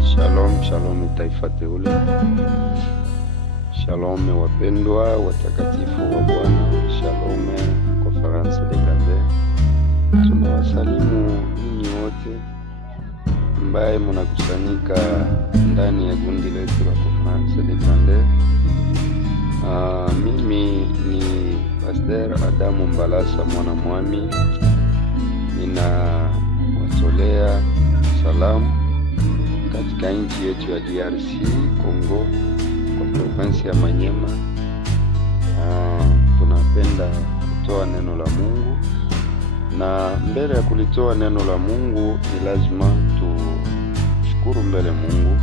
Shalom, shalom taifa teule. Shalom wapendwa, watakatifu wa Bwana. Shalom Conference des Grands. Tunawasalimu ninyi wote ambaye mnakusanyika ndani ya gundi letu la Conference des Grands. Mimi ni Pastor Adamu Mbalasa mwana mwami. Ninawatolea salamu katika nchi yetu ya DRC Congo, kwa province ya Manyema. Tunapenda kutoa neno la Mungu, na mbele ya kulitoa neno la Mungu ni lazima tushukuru mbele Mungu.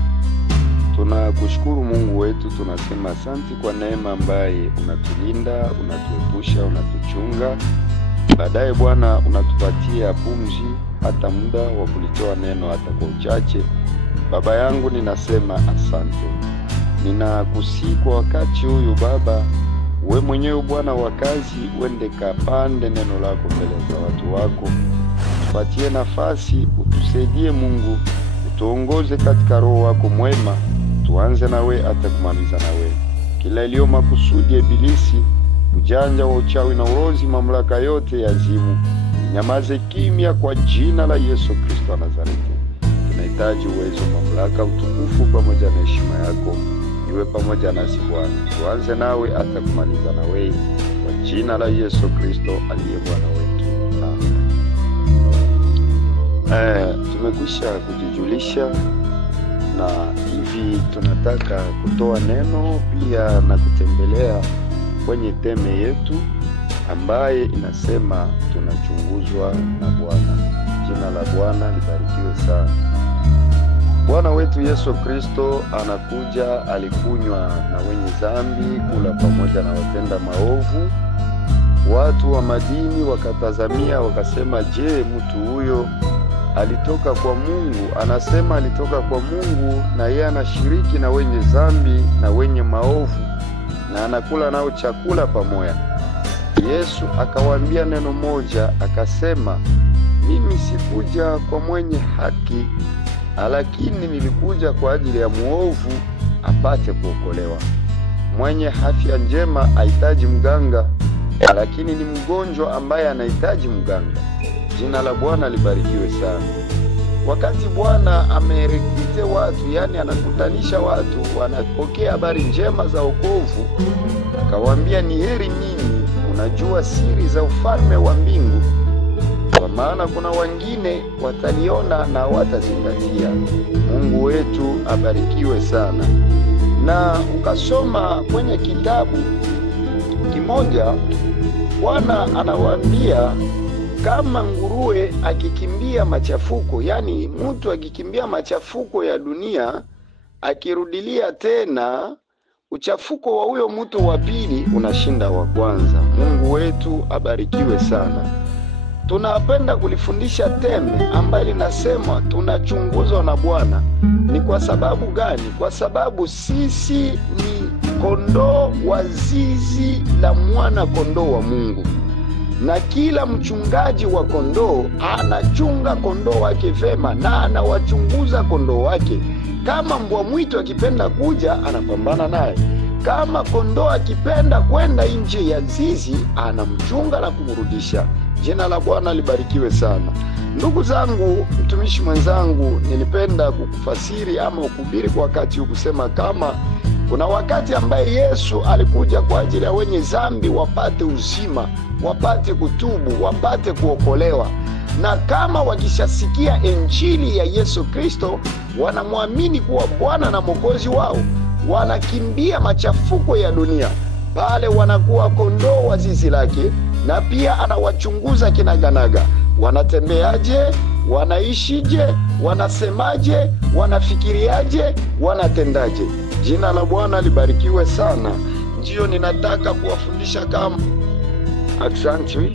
Tunakushukuru Mungu wetu, tunasema asante kwa neema ambaye unatulinda, unatuepusha, unatuchunga. Baadaye Bwana unatupatia pumzi hata muda wa kulitoa neno hata kwa uchache. Baba yangu ninasema asante. Ninakusihi kwa wakati huyu Baba, we mwenyewe Bwana wa kazi, uende kapande neno lako mbele za watu wako. Tupatie nafasi, utusaidie Mungu, utuongoze katika roho wako mwema. Tuanze nawe hata kumaliza nawe. Kila iliyo makusudi ibilisi, ujanja wa uchawi na urozi, mamlaka yote ya azimu, nyamaze kimya kwa jina la Yesu Kristo wa Nazareti. Tunahitaji uwezo, mamlaka, utukufu pamoja na heshima yako iwe pamoja nasi Bwana. Tuanze nawe hata kumaliza nawe, kwa jina la Yesu Kristo aliye Bwana wetu. Tumekwisha kujijulisha, na hivi tunataka kutoa neno pia na kutembelea kwenye teme yetu ambaye inasema tunachunguzwa na Bwana. Jina la Bwana libarikiwe sana. Bwana wetu Yesu Kristo anakuja, alikunywa na wenye dhambi, kula pamoja na watenda maovu. Watu wa madini wakatazamia wakasema, je, mtu huyo alitoka kwa Mungu? Anasema alitoka kwa Mungu, na yeye anashiriki na wenye dhambi na wenye maovu, na anakula nao chakula pamoja. Yesu akawaambia neno moja, akasema, mimi sikuja kwa mwenye haki, lakini nilikuja kwa ajili ya muovu apate kuokolewa. Mwenye afya njema hahitaji mganga, lakini ni mgonjwa ambaye anahitaji mganga. Jina la Bwana libarikiwe sana. Wakati Bwana amerekebisha watu, yani anakutanisha watu wanapokea habari njema za wokovu, akawaambia ni heri ninyi unajua siri za ufalme wa mbingu, kwa maana kuna wengine wataliona na watazingatia. Mungu wetu abarikiwe sana. Na ukasoma kwenye kitabu kimoja, Bwana anawaambia kama nguruwe akikimbia machafuko, yani mtu akikimbia machafuko ya dunia, akirudilia tena, uchafuko wa huyo mtu wa pili unashinda wa kwanza. Mungu wetu abarikiwe sana. Tunapenda kulifundisha teme ambayo linasema tunachunguzwa na Bwana. Ni kwa sababu gani? Kwa sababu sisi ni kondoo wa zizi la mwana kondoo wa Mungu. Na kila mchungaji wa kondoo anachunga kondoo wake vema, na anawachunguza kondoo wake. Kama mbwa mwitu akipenda kuja, anapambana naye. Kama kondoo akipenda kwenda nje ya zizi, anamchunga na kumrudisha. Jina la Bwana libarikiwe sana. Ndugu zangu, mtumishi mwenzangu, nilipenda kukufasiri ama kuhubiri kwa wakati huu kusema kama kuna wakati ambaye Yesu alikuja kwa ajili ya wenye dhambi wapate uzima, wapate kutubu, wapate kuokolewa. Na kama wakishasikia injili ya Yesu Kristo, wanamwamini kuwa Bwana na Mwokozi wao, wanakimbia machafuko ya dunia. Pale wanakuwa kondoo wa zizi lake, na pia anawachunguza kinaganaga. Wanatembeaje? Wanaishije? Wanasemaje? Wanafikiriaje? Wanatendaje? Jina la Bwana libarikiwe sana. Ndio ninataka kuwafundisha kama. Asante.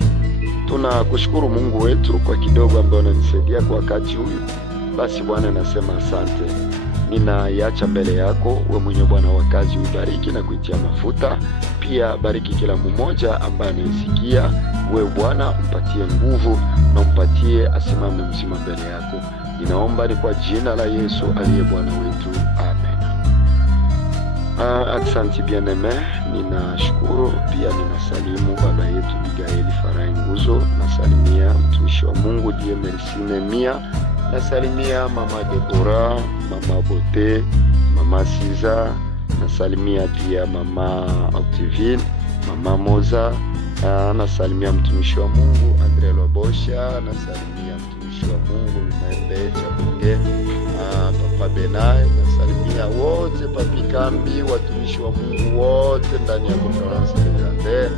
Tunakushukuru Mungu wetu kwa kidogo ambacho unanisaidia kwa wakati huu. Basi Bwana nasema asante. ninaiacha mbele yako. Wewe mwenye Bwana wa kazi ubariki na kuitia mafuta. Pia bariki kila mmoja ambaye anasikia. Wewe Bwana mpatie nguvu na mpatie asimame mzima mbele yako. Ninaomba ni kwa jina la Yesu aliye Bwana wetu. Amen. Asante bien-aimé. Ninashukuru pia ninasalimu baba yetu Bigaeli Farai Nguzo, nasalimia mtumishi wa Mungu Die Mersine Mia, nasalimia mama Deborah, mama Bote, mama Siza, nasalimia pia mama Octavine, mama Moza, nasalimia mtumishi wa Mungu Andre Lobosha, nasalimia mtumishi wa Mungu Lumembe Chabunge, Papa Benai, nasalimia wote papikambi, watumishi wa Mungu wote ndani ya Conference de Grandeur.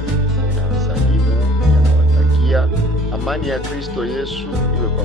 Ninawasalimu, ninawatakia amani ya Kristo Yesu iwe kwa